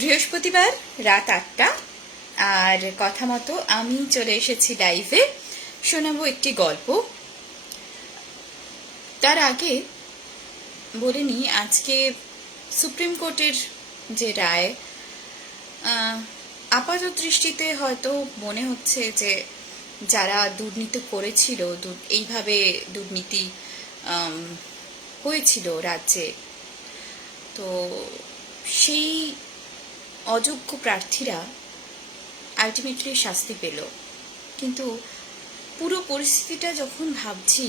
বৃহস্পতিবার রাত 8টা আর কথা মতো আমি চলে এসেছি লাইভে। শোনাবো একটি গল্প। তার আগে বলে নিই, আজকে সুপ্রিম কোর্টের যে রায়, আপাত দৃষ্টিতে হয়তো মনে হচ্ছে যে যারা দুর্নীতি করেছিল, এইভাবে দুর্নীতি হয়েছিল রাজ্যে, তো সেই অযোগ্য প্রার্থীরা আলটিমেটলি শাস্তি পেল। কিন্তু পুরো পরিস্থিতিটা যখন ভাবছি,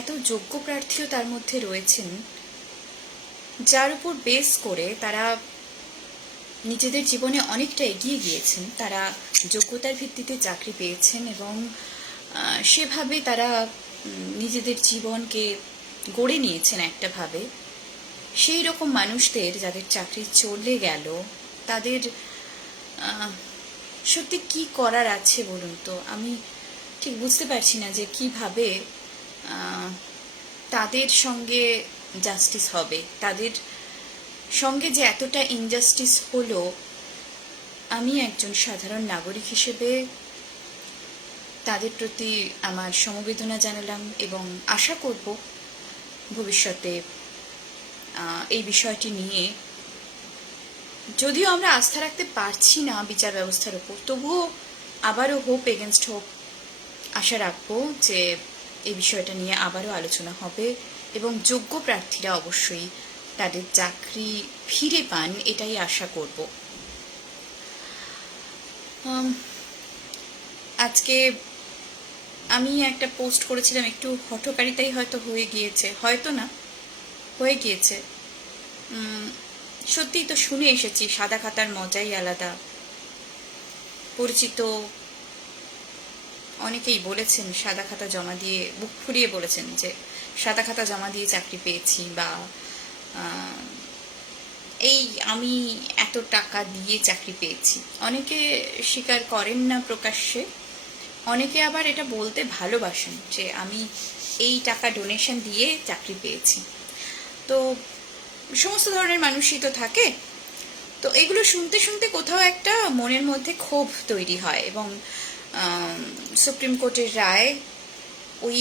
এত যোগ্য প্রার্থীও তার মধ্যে রয়েছেন যার উপর বেস করে তারা নিজেদের জীবনে অনেকটা এগিয়ে গিয়েছেন, তারা যোগ্যতার ভিত্তিতে চাকরি পেয়েছেন এবং সেভাবে তারা নিজেদের জীবনকে গড়ে নিয়েছেন একটাভাবে। সেই রকম মানুষদের যাদের চাকরি চলে গেল, তাদের সত্যি কি করার আছে বলুন তো? আমি ঠিক বুঝতে পারছি না যে কিভাবে তাদের সঙ্গে জাস্টিস হবে। তাদের সঙ্গে যে এতটা ইনজাস্টিস হলো, আমি একজন সাধারণ নাগরিক হিসেবে তাদের প্রতি আমার সমবেদনা জানালাম এবং আশা করব ভবিষ্যতে এই বিষয়টি নিয়ে, যদিও আমরা আস্থা রাখতে পারছি না বিচার ব্যবস্থার উপর, তবুও আবারও হোপ এগেনস্ট হোপ আশা রাখবো যে এই বিষয়টা নিয়ে আবারও আলোচনা হবে এবং যোগ্য প্রার্থীরা অবশ্যই তাদের চাকরি ফিরে পান, এটাই আশা করব। আজকে আমি একটা পোস্ট করেছিলাম, একটু হঠকারিতাই হয়তো হয়ে গিয়েছে, হয়তো না হয়ে গিয়েছে। সত্যিই তো শুনে এসেছি সাদা খাতার মজাই আলাদা। পরিচিত অনেকেই বলেছেন সাদা খাতা জমা দিয়ে, বুক ফুলিয়ে বলেছেন যে সাদা খাতা জমা দিয়ে চাকরি পেয়েছি, বা এই আমি এত টাকা দিয়ে চাকরি পেয়েছি। অনেকে স্বীকার করেন না প্রকাশ্যে, অনেকে আবার এটা বলতে ভালোবাসেন যে আমি এই টাকা ডোনেশন দিয়ে চাকরি পেয়েছি। তো সমস্ত ধরনের মানুষই তো থাকে। তো এগুলো শুনতে শুনতে কোথাও একটা মনের মধ্যে ক্ষোভ তৈরি হয় এবং সুপ্রিম কোর্টের রায়, ওই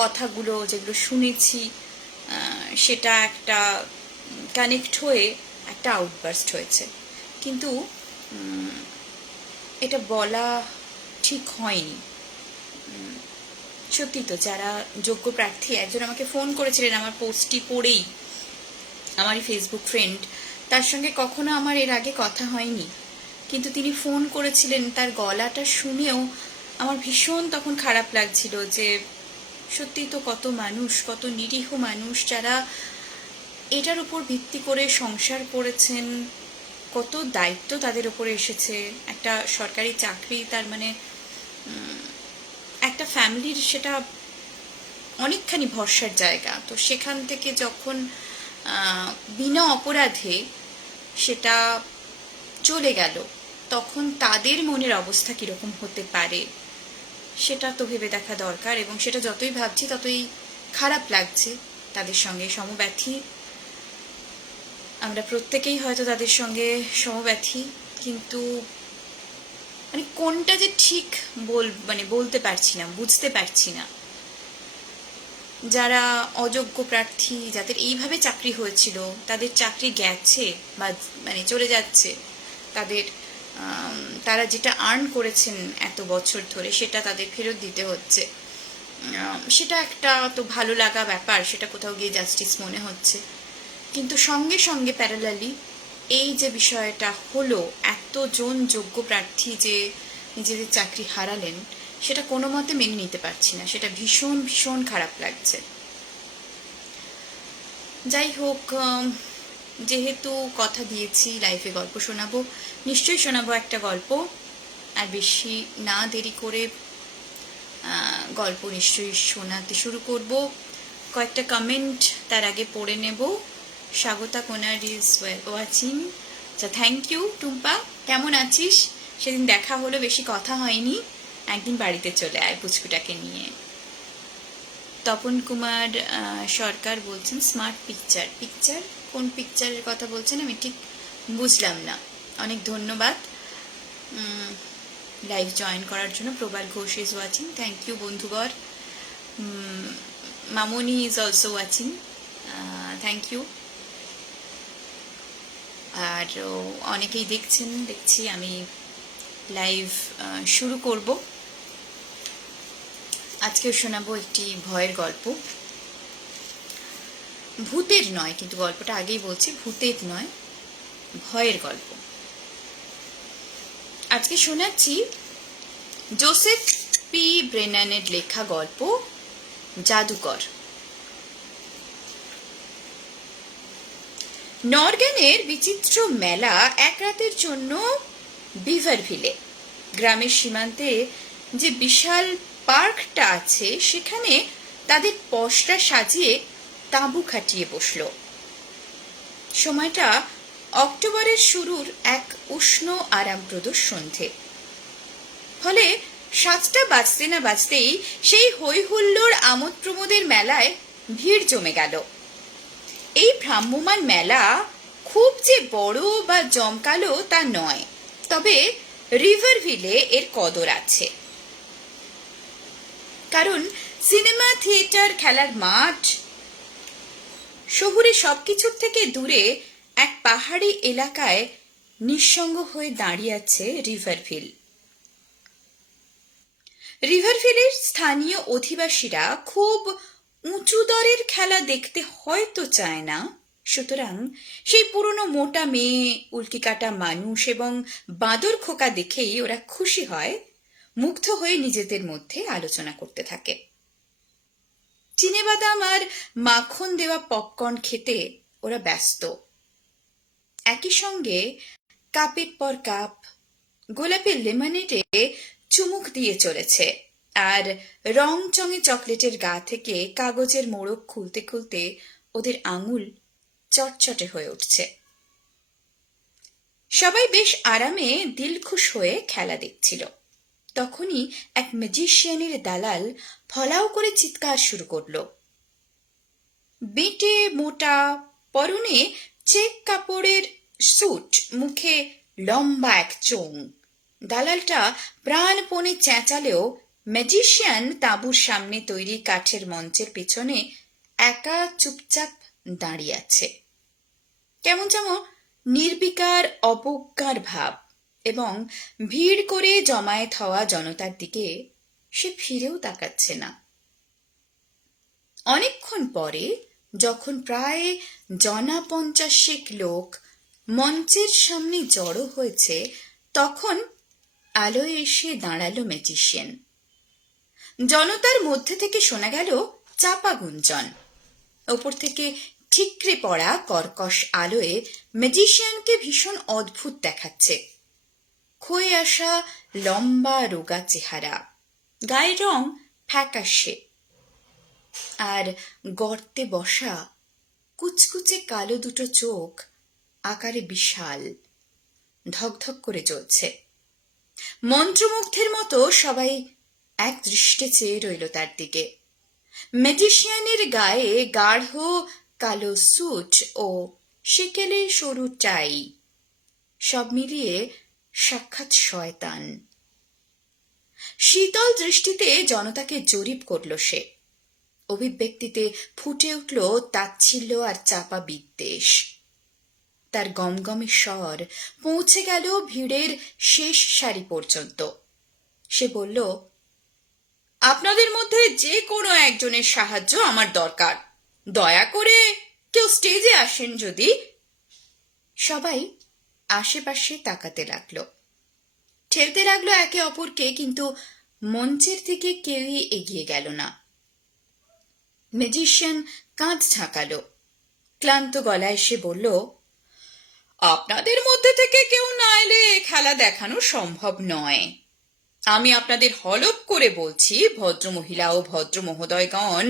কথাগুলো যেগুলো শুনেছি, সেটা একটা কানেক্ট হয়ে একটা আউটবার্স্ট হয়েছে। কিন্তু এটা বলা ঠিক হয়নি। সত্যি তো যারা যোগ্য প্রার্থী, একজন আমাকে ফোন করেছিলেন আমার পোস্টটি পড়েই, আমারই ফেসবুক ফ্রেন্ড, তার সঙ্গে কখনো আমার এর আগে কথা হয়নি, কিন্তু তিনি ফোন করেছিলেন। তার গলাটা শুনেও আমার ভীষণ তখন খারাপ লাগছিল যে সত্যি তো কত মানুষ, কত নিরীহ মানুষ যারা এটার উপর ভিত্তি করে সংসার করেছেন, কত দায়িত্ব তাদের উপরে এসেছে। একটা সরকারি চাকরি, তার মানে একটা ফ্যামিলির সেটা অনেকখানি ভরসার জায়গা। তো সেখান থেকে যখন বিনা অপরাধে সেটা চলে গেল, তখন তাদের মনের অবস্থা কীরকম হতে পারে সেটা তো ভেবে দেখা দরকার। এবং সেটা যতই ভাবছি ততই খারাপ লাগছে। তাদের সঙ্গে সমব্যথী, আমরা প্রত্যেকেই হয়তো তাদের সঙ্গে সমব্যথী, কিন্তু মানে কোনটা যে ঠিক বলতে পারছি না, বুঝতে পারছি না। যারা অযোগ্য প্রার্থী, যাদের এইভাবে চাকরি হয়েছিল, তাদের চাকরি গেছে বা মানে চলে যাচ্ছে, তারা যেটা আর্ন করেছেন এত বছর ধরে সেটা তাদের ফেরত দিতে হচ্ছে, সেটা একটা তো ভালো লাগা ব্যাপার, সেটা কোথাও গিয়ে জাস্টিস মনে হচ্ছে। কিন্তু সঙ্গে সঙ্গে প্যারালালি এই যে বিষয়টা হলো, এতজন যোগ্য প্রার্থী যে নিজেদের চাকরি হারালেন, সেটা কোনো মতে মেনে নিতে পারছি না। সেটা ভীষণ ভীষণ খারাপ লাগছে। যাই হোক, যেহেতু কথা দিয়েছি লাইফে গল্প শোনাবো, নিশ্চয়ই শোনাবো একটা গল্প। আর বেশি না দেরি করে গল্প নিশ্চয়ই শোনাতে শুরু করব। কয়েকটা কমেন্ট তার আগে পড়ে নেব। স্বাগতা কোনার ইজ ওয়াচিং। আচ্ছা, থ্যাংক ইউ টুম্পা, কেমন আছিস? সেদিন দেখা হলো, বেশি কথা হয়নি, একদিন বাড়িতে চলে আয় পুচকুটাকে নিয়ে। তপন কুমার সরকার বলছেন স্মার্ট পিকচার। কোন পিকচারের কথা বলছেন আমি ঠিক বুঝলাম না। অনেক ধন্যবাদ লাইভ জয়েন করার জন্য। Probal Ghosh is watching, thank you বন্ধুগর। Mamoni is also watching, thank you. আর অনেকেই দেখছেন, দেখছি। আমি লাইভ শুরু করব। আজকেও শোনাবো একটি ভয়ের গল্প। ভূতের নয়, কিন্তু গল্পটা আগেই বলছি, ভূতের নয়, ভয়ের গল্প। আজকে শোনাচ্ছি জোসেফ পি ব্রেনানের লেখা গল্প জাদুকর। নরগ্যানের বিচিত্র মেলা এক রাতের জন্য বিভারভিলে, গ্রামের সীমান্তে যে বিশাল পার্কটা আছে, সেখানে তাদের পশরা সাজিয়ে তাঁবু খাটিয়ে বসল। সময়টা অক্টোবরের শুরুর এক উষ্ণ আরামপ্রদ সন্ধে। ফলে 7টা বাজতে না বাজতেই সেই হই হুল্লোড় আমোদ প্রমোদের মেলায় ভিড় জমে গেল। এই ভ্রাম্যমান মেলা খুব যে বড় বা জমকালো তা নয়, তবে রিভারভিলে এর কদর আছে। কারণ সিনেমা, থিয়েটার, খেলার মাঠ, শহুরে সবকিছুর থেকে দূরে এক পাহাড়ি এলাকায় নিঃসঙ্গ হয়ে দাঁড়িয়ে আছে রিভারভিল। রিভারভিলের স্থানীয় অধিবাসীরা খুব উঁচু দরের খেলা দেখতে হয়তো চায় না, সুতরাং সেই পুরনো মোটা মেয়ে, উল্কি কাটা মানুষ এবং বাঁদর খোকা দেখেই ওরা খুশি হয়, মুগ্ধ হয়ে নিজেদের মধ্যে আলোচনা করতে থাকে। চিনেবাদাম আর মাখন দেওয়া পপকর্ন খেতে ওরা ব্যস্ত। একই সঙ্গে কাপের পর কাপ গোলাপি লেমনেডে চুমুক দিয়ে চলেছে, আর রং চঙে চকলেটের গা থেকে কাগজের মোড়ক খুলতে খুলতে ওদের আঙুল চটচটে হয়ে উঠছে। সবাই বেশ আরামে দিলখুশ হয়ে খেলা দেখছিল। তখনই এক ম্যাজিশিয়ানের দালাল ফলাও করে চিৎকার শুরু করলো। বেটে মোটা, পরনে চেক কাপড়ের স্যুট, মুখে লম্বা এক চোং। দালালটা প্রাণপণে চেঁচালেও ম্যাজিশিয়ান তাঁবুর সামনে তৈরি কাঠের মঞ্চের পেছনে একা চুপচাপ দাঁড়িয়ে আছে। কেমন যেন নির্বিকার অবজ্ঞার ভাব, এবং ভিড় করে জমায়েত হওয়া জনতার দিকে সে ফিরেও তাকাচ্ছে না। অনেকক্ষণ পরে যখন প্রায় 50 লোক মঞ্চের সামনে জড়ো হয়েছে, তখন আলোয় এসে দাঁড়ালো ম্যাজিশিয়ান। জনতার মধ্যে থেকে শোনা গেল চাপা গুঞ্জন। ওপর থেকে ঠিকরে পড়া কর্কশ আলোয় ম্যাজিশিয়ানকে ভীষণ অদ্ভুত দেখাচ্ছে। ক্ষয়ে আসা লম্বা রোগা চেহারা, গায়ের রং ফ্যাকাশে, আর গর্তে বসা কুচকুচে কালো দুটো চোখ আকারে বিশাল, ধকধক করে জ্বলছে। মন্ত্রমুগ্ধের মতো সবাই এক দৃষ্টে চেয়ে রইল তার দিকে। ম্যাজিশিয়ানের গায়ে গাঢ় কালো স্যুট ও সেকেলে সরু টাই, সব মিলিয়ে সাক্ষাৎ শয়তান। শীতল দৃষ্টিতে জনতাকে জরিপ করল সে। অভিব্যক্তিতে ফুটে উঠল তাচ্ছিল্য আর চাপা বিদ্বেষ। তার গমগমে স্বর পৌঁছে গেল ভিড়ের শেষ সারি পর্যন্ত। সে বলল, আপনাদের মধ্যে যে কোনো একজনের সাহায্য আমার দরকার। দয়া করে কেউ স্টেজে আসেন যদি। সবাই আশেপাশে তাকাতে লাগলো, ঠেলতে লাগলো একে অপরকে, কিন্তু মঞ্চের দিকে কেউই এগিয়ে গেল না। ম্যাজিশিয়ান কাঁধ ঝাঁকালো, ক্লান্ত গলায় সে বলল, আপনাদের মধ্যে থেকে কেউ না এলে খেলা দেখানো সম্ভব নয়। আমি আপনাদের হলপ করে বলছি, ভদ্রমহিলা ও ভদ্র মহোদয়গণ,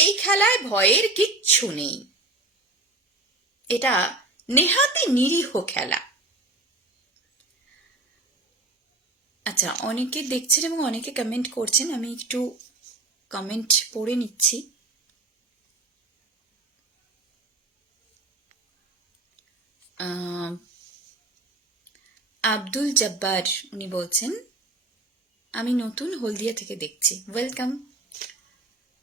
এই খেলায় ভয়ের কিচ্ছু নেই। এটা নেহাতি নিরীহ খেলা। আচ্ছা, অনেকে দেখছেন এবং অনেকে কমেন্ট করছেন, আমি একটু কমেন্ট পড়ে নিচ্ছি। আব্দুল জব্বার উনি বলছেন, আমি নতুন হলদিয়া থেকে দেখছি। ওয়েলকাম।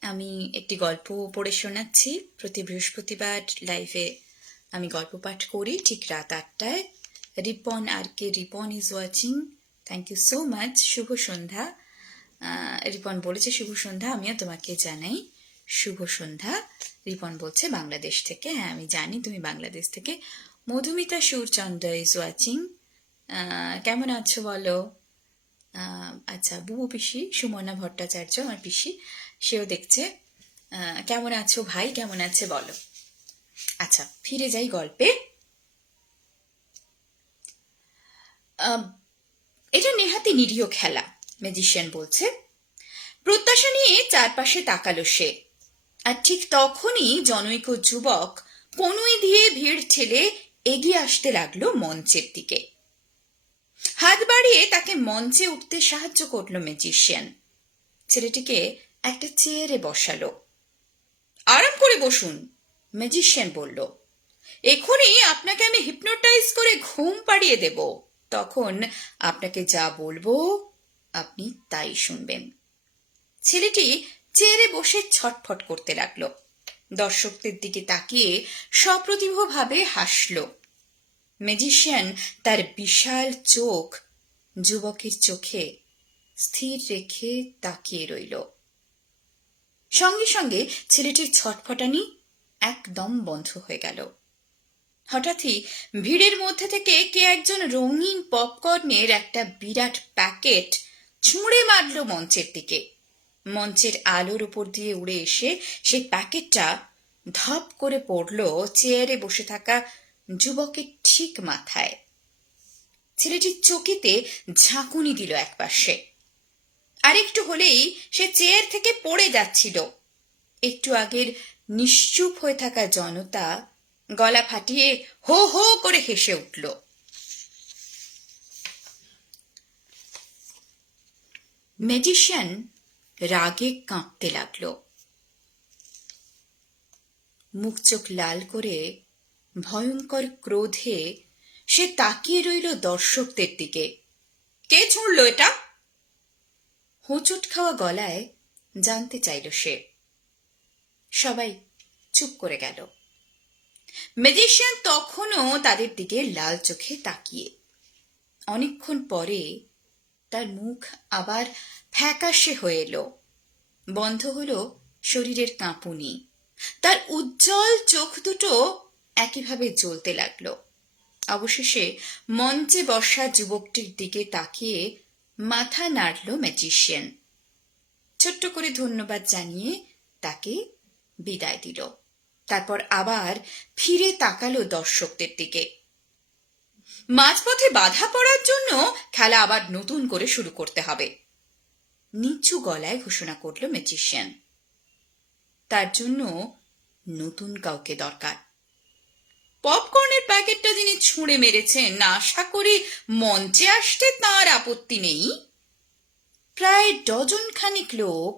আমি একটি গল্প পড়ে শোনাচ্ছি। প্রতি বৃহস্পতিবার লাইভে আমি গল্প পাঠ করি ঠিক রাত 8টায়। রিপন আর কে, Ripon is watching, thank you so much. শুভ সন্ধ্যা। রিপন বলেছে শুভ সন্ধ্যা, আমিও তোমাকে জানাই শুভ সন্ধ্যা। রিপন বলছে বাংলাদেশ থেকে। হ্যাঁ, আমি জানি তুমি বাংলাদেশ থেকে। Madhumita Surchandra is watching. কেমন আছো বলো। আচ্ছা, বুবু পিসি, সুমনা ভট্টাচার্য আমার পিসি, সেও দেখছে। কেমন আছো ভাই, কেমন আছে বলো। আচ্ছা, ফিরে যাই গল্পে। এটা নেহাতি নিরীহ খেলা, ম্যাজিশিয়ান বলছে। প্রত্যাশা নিয়ে চারপাশে তাকালো সে, আর ঠিক তখনই জনৈক যুবক কনুই দিয়ে ভিড় ঠেলে এগিয়ে আসতে লাগলো মঞ্চের দিকে। হাত বাড়িয়ে তাকে মঞ্চে উঠতে সাহায্য করলো ম্যাজিশিয়ান। ছেলেটিকে একটা চেয়ারে বসালো। আরাম করে বসুন, ম্যাজিশিয়ান বলল। এখনই আপনাকে আমি হিপনোটাইজ করে ঘুম পাড়িয়ে দেব, তখন আপনাকে যা বলবো আপনি তাই শুনবেন। ছেলেটি চেয়ারে বসে ছটফট করতে লাগলো। দর্শকদের দিকে তাকিয়ে সপ্রতিভভাবে হাসল। ম্যাজিশিয়ান তার বিশাল চোখ যুবকের চোখে স্থির রেখে তাকিয়ে রইল। সঙ্গে সঙ্গে ছেলেটির ছটফটানি একদম বন্ধ হয়ে গেল। হঠাৎই ভিড়ের মধ্যে থেকে কে একজন রঙিন পপকর্নের একটা বিরাট প্যাকেট ছুঁড়ে মারল মঞ্চের দিকে। মঞ্চের আলোর উপর দিয়ে উড়ে এসে সেই প্যাকেটটা ধপ করে পড়ল চেয়ারে বসে থাকা যুবকের ঠিক মাথায়। ছেলেটির চকিতে ঝাঁকুনি দিল একপাশে। আরেকটু হলেই সে চেয়ার থেকে পড়ে যাচ্ছিল। একটু আগের নিশ্চুপ হয়ে থাকা জনতা গলা ফাটিয়ে হো হো করে হেসে উঠল। ম্যাজিশিয়ান রাগে কাঁপতে লাগলো। মুখ চোখ লাল করে ভয়ঙ্কর ক্রোধে সে তাকিয়ে রইল দর্শকদের দিকে। কে ছুঁড়ল এটা? হোঁচট খাওয়া গলায় জানতে চাইল সে। সবাই চুপ করে গেল। ম্যাজিশিয়ান তখনও তাদের দিকে লাল চোখে তাকিয়ে। অনেকক্ষণ পরে তার মুখ আবার ফ্যাকাশে হয়ে এলো। বন্ধ হলো শরীরের কাঁপুনি। তার উজ্জ্বল চোখ দুটো একইভাবে জ্বলতে লাগলো। অবশেষে মঞ্চে বসা যুবকটির দিকে তাকিয়ে মাথা নাড়ল ম্যাজিশিয়ান। ছোট্ট করে ধন্যবাদ জানিয়ে তাকে বিদায় দিল। তারপর আবার ফিরে তাকালো দর্শকদের দিকে। মাঝপথে বাধা পড়ার জন্য খেলা আবার নতুন করে শুরু করতে হবে, নিচু গলায় ঘোষণা করল ম্যাজিশিয়ান। তার জন্য নতুন কাউকে দরকার। পপকর্নের প্যাকেটটা যিনি ছুঁড়ে মেরেছেন, আশা করি মঞ্চে আসতে তার আপত্তি নেই। প্রায় ডজন খানিক লোক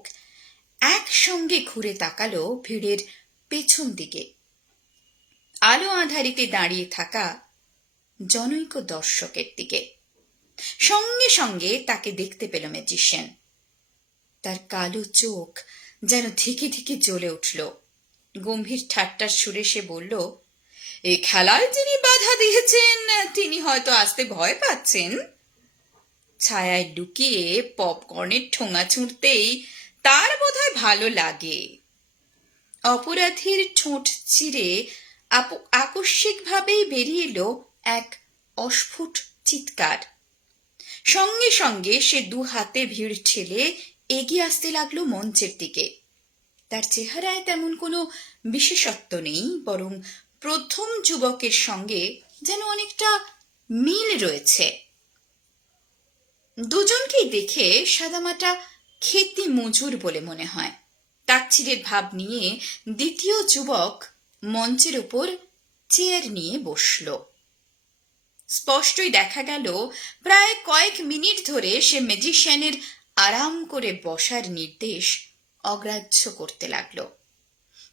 একসঙ্গে ঘুরে তাকালো ভিড়ের পেছন দিকে। আলো আঁধারিতে দাঁড়িয়ে থাকা জনৈক দর্শকের দিকে। সঙ্গে সঙ্গে তাকে দেখতে পেল ম্যাজিশিয়ান। তার কালো চোখ যেন ধিকে ধিকে জ্বলে উঠল। গম্ভীর ঠাট্টার সুরে সে বলল, এই খেলায় যিনি বাধা দিয়েছেন তিনি হয়তো আসতে ভয় পাচ্ছেন। ছায়ায় লুকিয়ে পপকর্নের ঠোঙা ছুঁড়তেই তার বোধহয় ভালো লাগে। অপরাধীর ঠোঁট চিরে আকস্মিকভাবেই বেরিয়ে এলো এক অস্ফুট চিৎকার। সঙ্গে সঙ্গে সে দু হাতে ভিড় ঠেলে এগিয়ে আসতে লাগলো মঞ্চের দিকে। তার চেহারায় তেমন কোনো বিশেষত্ব নেই, বরং প্রথম যুবকের সঙ্গে যেন অনেকটা মিল রয়েছে। দুজনকেই দেখে সাদামাটা খেতি মজুর বলে মনে হয়। তাচ্ছিলের ভাব নিয়ে দ্বিতীয় যুবক মঞ্চের উপর চেয়ার নিয়ে বসল। স্পষ্টই দেখা গেল প্রায় কয়েক মিনিট ধরে সে ম্যাজিশিয়ানের আরাম করে বসার নির্দেশ অগ্রাহ্য করতে লাগল।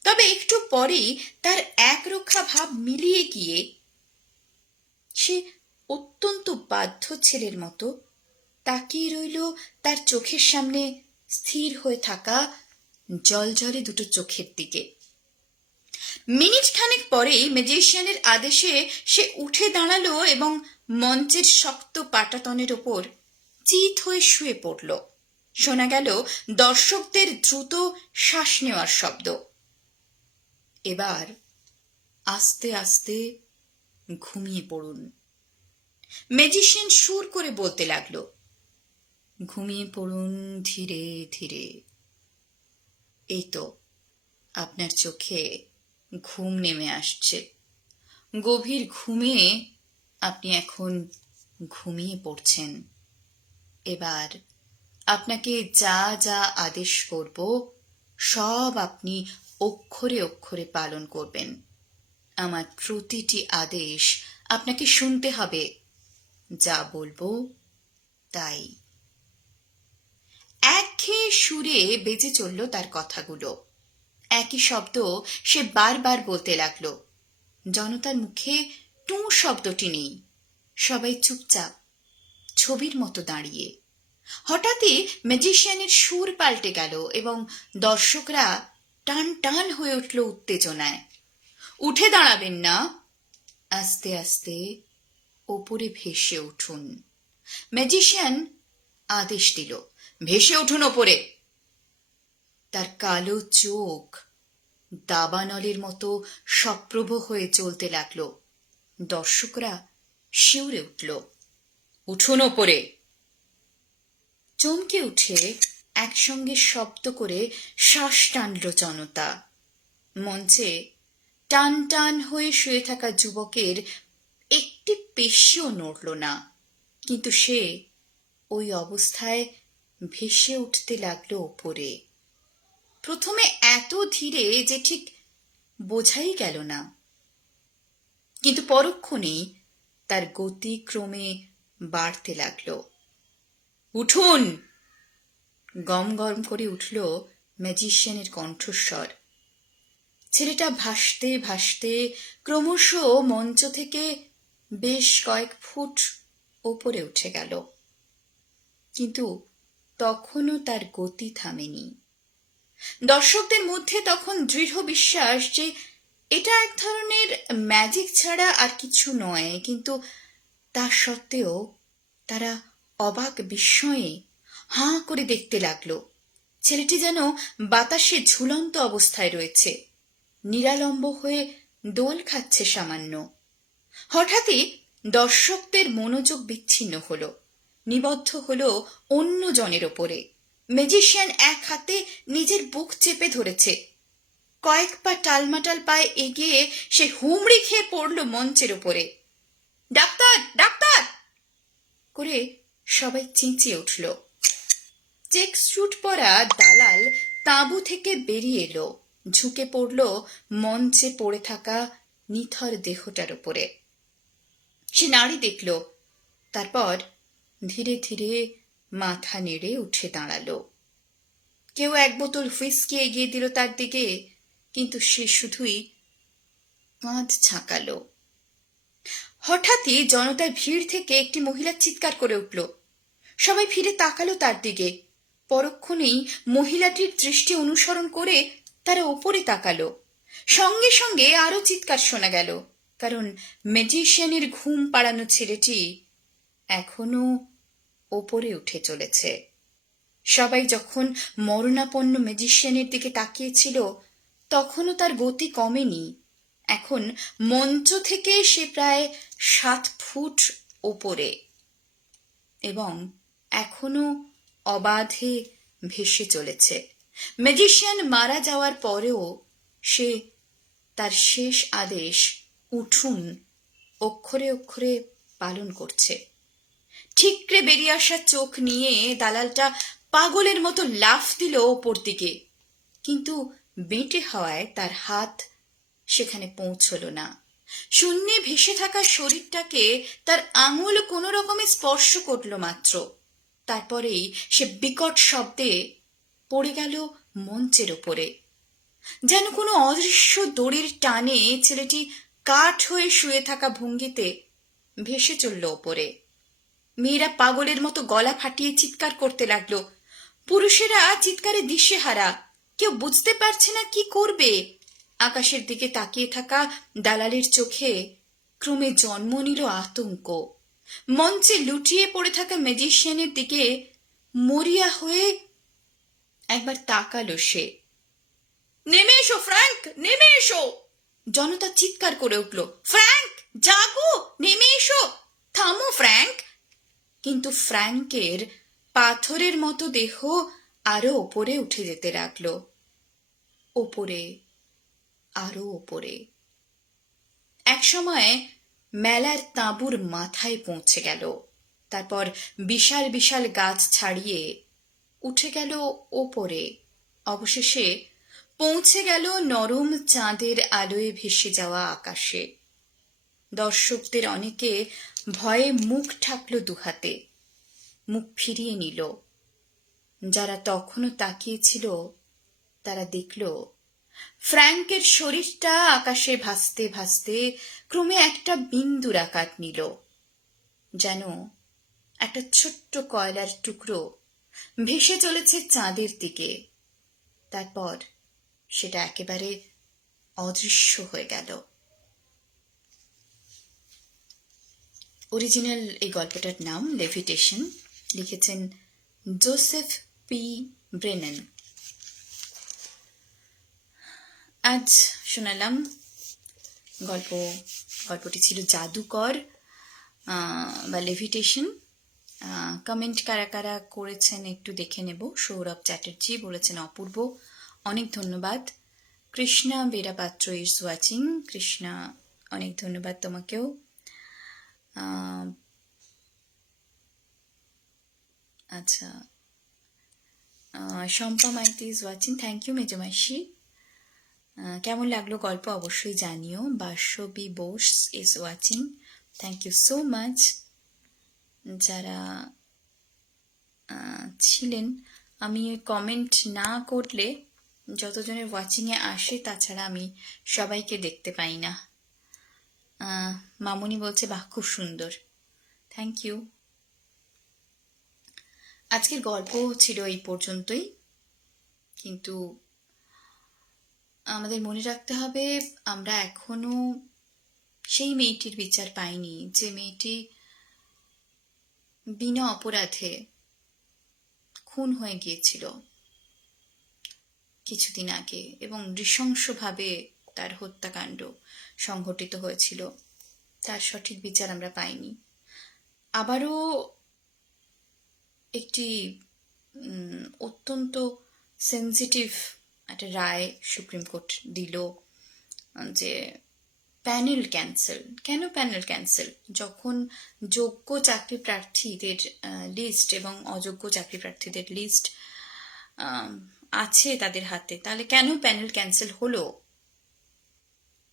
তবে একটু পরেই তার একরক্ষা ভাব মিলিয়ে গিয়ে সে অত্যন্ত বাধ্য ছেলের মতো তাকিয়ে রইল তার চোখের সামনে স্থির হয়ে থাকা জলজলে দুটো চোখের দিকে। মিনিট খানেক পরেই ম্যাজিশিয়ানের আদেশে সে উঠে দাঁড়ালো এবং মঞ্চের শক্ত পাটাতনের ওপর চিত হয়ে শুয়ে পড়ল। শোনা গেল দর্শকদের দ্রুত শ্বাস নেওয়ার শব্দ। এবার আস্তে আস্তে ঘুমিয়ে পড়ুন। ম্যাজিশিয়ান সুর করে বলতে লাগলো, ঘুমিয়ে পড়ুন ধীরে ধীরে। এই তো আপনার চোখে ঘুম নেমে আসছে। গভীর ঘুমে আপনি এখন ঘুমিয়ে পড়ছেন। এবার আপনাকে যা যা আদেশ করব সব আপনি অক্ষরে অক্ষরে পালন করবেন। আমার প্রতিটি আদেশ আপনাকে শুনতে হবে, যা বলবো তাই। একঘেয়ে সুরে বেজে চলল তার কথাগুলো। একই শব্দ সে বারবার বলতে লাগলো। জনতার মুখে টু শব্দটি নেই। সবাই চুপচাপ, ছবির মতো দাঁড়িয়ে। হঠাৎই ম্যাজিশিয়ানের সুর পাল্টে গেল এবং দর্শকরা টান টান হয়ে উঠল উত্তেজনায়। উঠে দাঁড়াবেন না, আস্তে আস্তে ওপরে ভেসে উঠুন। ম্যাজিশিয়ান আদেশ দিল, ভেসে উঠুন ওপরে। তার কালো চোখ দাবানলের মতো সপ্রভ হয়ে চলতে লাগলো। দর্শকরা শিউরে উঠল, উঠুন ওপরে। চমকে উঠে একসঙ্গে শব্দ করে শ্বাস টানল জনতা। মঞ্চে টান টান হয়ে শুয়ে থাকা যুবকের একটি পেশিও নড়ল না, কিন্তু সে ওই অবস্থায় ভেসে উঠতে লাগলো ওপরে। প্রথমে এত ধীরে যে ঠিক বোঝাই গেল না, কিন্তু পরক্ষণেই তার গতি ক্রমে বাড়তে লাগলো। উঠুন, গম গরম করে উঠল ম্যাজিশিয়ানের কণ্ঠস্বর। ছেলেটা ভাসতে ভাসতে ক্রমশ মঞ্চ থেকে বেশ কয়েক ফুট ওপরে উঠে গেল, কিন্তু তখনও তার গতি থামেনি। দর্শকদের মধ্যে তখন দৃঢ় বিশ্বাস যে এটা এক ধরনের ম্যাজিক ছাড়া আর কিছু নয়, কিন্তু তা সত্ত্বেও তারা অবাক বিস্ময়ে হাঁ করে দেখতে লাগলো। ছেলেটি যেন বাতাসে ঝুলন্ত অবস্থায় রয়েছে, নিরালম্ব হয়ে দোল খাচ্ছে সামান্য। হঠাৎই দর্শকদের মনোযোগ বিচ্ছিন্ন হলো, নিবদ্ধ হলো অন্য জনের ওপরে। ম্যাজিশিয়ান এক হাতে নিজের বুক চেপে ধরেছে। কয়েক পা টালমাটাল পায়ে এগিয়ে সে হুমড়ি খেয়ে পড়ল মঞ্চের ওপরে। ডাক্তার, ডাক্তার করে সবাই চেঁচিয়ে উঠল। চেক স্যুট পরা দালাল তাঁবু থেকে বেরিয়ে এলো, ঝুঁকে পড়ল মঞ্চে পড়ে থাকা নিথর দেহটার উপরে। সে নাড়ি দেখল, তারপর ধীরে ধীরে মাথা নেড়ে উঠে দাঁড়ালো। কেউ এক বোতল হুইস্কি এগিয়ে দিল তার দিকে, কিন্তু সে শুধুই কাঁধ ছাঁকালো। হঠাৎই জনতার ভিড় থেকে একটি মহিলা চিৎকার করে উঠল। সবাই ফিরে তাকালো তার দিকে। পরক্ষণেই মহিলাটির দৃষ্টি অনুসরণ করে তারা ওপরে তাকালো। সঙ্গে সঙ্গে আরো চিৎকার শোনা গেল, কারণ ম্যাজিশিয়ানের ঘুম পাড়ানো ছেলেটি এখনো ওপরে উঠে চলেছে। সবাই যখন মরণাপন্ন ম্যাজিশিয়ানের দিকে তাকিয়েছিল, তখনও তার গতি কমেনি। এখন মঞ্চ থেকে সে প্রায় 7 ফুট ওপরে এবং এখনো অবাধে ভেসে চলেছে। ম্যাজিশিয়ান মারা যাওয়ার পরেও সে তার শেষ আদেশ উঠুন অক্ষরে অক্ষরে পালন করছে। ঠিকরে বেরিয়ে আসা চোখ নিয়ে দালালটা পাগলের মতো লাফ দিল ওপর দিকে, কিন্তু বেঁটে হওয়ায় তার হাত সেখানে পৌঁছল না। শূন্যে ভেসে থাকা শরীরটাকে তার আঙুল কোনো রকমে স্পর্শ করল মাত্র। তারপরেই সে বিকট শব্দে পড়ে গেল মঞ্চের ওপরে। যেন কোনো অদৃশ্য দড়ির টানে ছেলেটি কাঠ হয়ে শুয়ে থাকা ভঙ্গিতে ভেসে চলল ওপরে। মেয়েরা পাগলের মতো গলা ফাটিয়ে চিৎকার করতে লাগলো। পুরুষেরা চিৎকারে দিশেহারা, কেউ বুঝতে পারছে না কি করবে। আকাশের দিকে তাকিয়ে থাকা দালালের চোখে ক্রমে জন্ম নিল আতঙ্ক। মঞ্চে লুটিয়ে পড়ে থাকা ম্যাজিশিয়ানের দিকে মরিয়া হয়ে একবার তাকালো সে। নেমে এসো ফ্র্যাঙ্ক, নেমে এসো! জনতা চিৎকার করে উঠল। ফ্র্যাঙ্ক, জাগো, নেমে এসো! থামো ফ্র্যাঙ্ক! কিন্তু ফ্র্যাঙ্কের পাথরের মতো দেহ আরো ওপরে উঠে যেতে লাগল। ওপরে, আরো ওপরে। একসময় মেলার তাঁবুর মাথায় পৌঁছে গেল। তারপর বিশাল বিশাল গাছ ছাড়িয়ে উঠে গেল ওপরে। অবশেষে পৌঁছে গেল নরম চাঁদের আলোয় ভেসে যাওয়া আকাশে। দর্শকদের অনেকে ভয়ে মুখ ঢাকল দুহাতে, মুখ ফিরিয়ে নিল। যারা তখনও তাকিয়েছিল তারা দেখল ফ্র্যাঙ্কের শরীরটা আকাশে ভাসতে ভাসতে ক্রমে একটা বিন্দুর আকার নিল, যেন একটা ছোট্ট কয়লার টুকরো ভেসে চলেছে চাঁদের দিকে। তারপর সেটা একেবারে অদৃশ্য হয়ে গেল। অরিজিনাল এই গল্পটার নাম লেভিটেশন, লিখেছেন জোসেফ পি ব্রেনেন। আজ শোনালাম গল্পটি ছিল জাদুকর বা লেভিটেশন। কমেন্ট কারা কারা করেছেন একটু দেখে নেব। সৌরভ চ্যাটার্জি বলেছেন অপূর্ব, অনেক ধন্যবাদ। Krishna Berapatra is watching. কৃষ্ণা, অনেক ধন্যবাদ তোমাকেও। আচ্ছা, Shampa Maiti is watching, thank you মেজমাসি। কেমন লাগলো গল্প অবশ্যই জানিও। Basabi Bose is watching, thank you so much. যারা ছিলেন, আমি কমেন্ট না করলে যতজনের ওয়াচিংয়ে আসে তাছাড়া আমি সবাইকে দেখতে পাই না। মামুনি বলছে বাহ খুব সুন্দর, থ্যাংক ইউ। আজকের গল্প ছিল এই পর্যন্তই, কিন্তু আমাদের মনে রাখতে হবে আমরা এখনো সেই মেয়েটির বিচার পাইনি যে মেয়েটি বিনা অপরাধে খুন হয়ে গিয়েছিল কিছুদিন আগে এবং নৃশংসভাবে তার হত্যাকাণ্ড সংঘটিত হয়েছিল। তার সঠিক বিচার আমরা পাইনি। আবারও একটি অত্যন্ত সেন্সিটিভ একটা রায় সুপ্রিম কোর্ট দিল যে প্যানেল ক্যান্সেল। কেন প্যানেল ক্যান্সেল? যখন যোগ্য চাকরি প্রার্থীদের লিস্ট এবং অযোগ্য চাকরি প্রার্থীদের লিস্ট আছে তাদের হাতে, তাহলে কেন প্যানেল ক্যান্সেল হলো?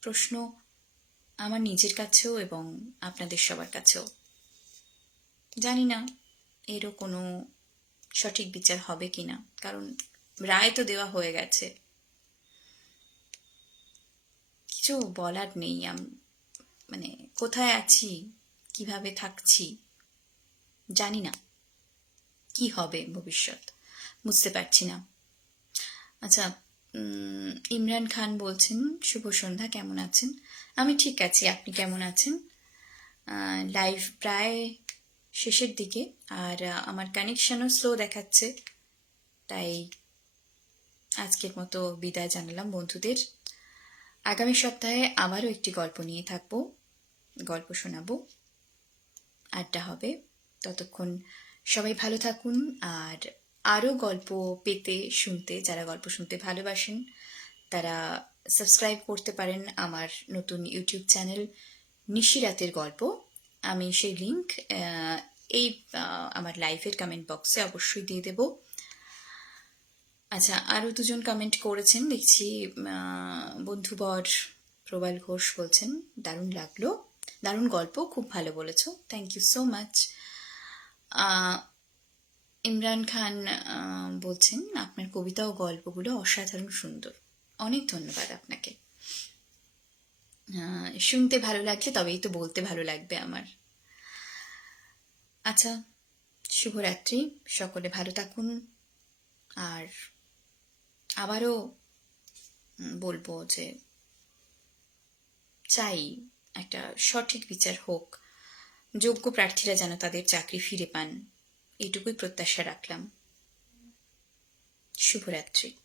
প্রশ্ন আমার নিজের কাছেও এবং আপনাদের সবার কাছেও। জানি না এরও কোনো সঠিক বিচার হবে কিনা, কারণ রায় তো দেওয়া হয়ে গেছে। কিছু বলার নেই, মানে কোথায় আছি, কিভাবে থাকছি জানি না, কি হবে ভবিষ্যৎ বুঝতে পারছি না। আচ্ছা, ইমরান খান বলছেন শুভ সন্ধ্যা, কেমন আছেন? আমি ঠিক আছি, আপনি কেমন আছেন? লাইভ প্রায় শেষের দিকে, আর আমার কানেকশনও স্লো দেখাচ্ছে, তাই আজকের মতো বিদায় জানালাম বন্ধুদের। আগামী সপ্তাহে আবারও একটি গল্প নিয়ে থাকবো, গল্প শোনাবো, আড্ডা হবে। ততক্ষণ সবাই ভালো থাকুন। আর আরও গল্প পেতে শুনতে, যারা গল্প শুনতে ভালোবাসেন তারা সাবস্ক্রাইব করতে পারেন আমার নতুন ইউটিউব চ্যানেল নিশিরাতের গল্প। আমি সেই লিঙ্ক এই আমার লাইভের কমেন্ট বক্সে অবশ্যই দিয়ে দেব। আচ্ছা, আরও দুজন কমেন্ট করেছেন দেখছি। বন্ধুবর প্রবাল ঘোষ বলছেন দারুণ লাগলো, দারুণ গল্প, খুব ভালো বলেছ, thank you so much. Imran Khan বলছেন আপনার কবিতা ও গল্পগুলো অসাধারণ সুন্দর, অনেক ধন্যবাদ আপনাকে। শুনতে ভালো লাগছে তবেই তো বলতে ভালো লাগবে আমার। আচ্ছা, শুভরাত্রি। সকলে ভালো থাকুন। আর আবারও বলবো যে চাই একটা সঠিক বিচার হোক, যোগ্য প্রার্থীরা যেন তাদের চাকরি ফিরে পান, এইটুকুই প্রত্যাশা রাখলাম। শুভরাত্রি।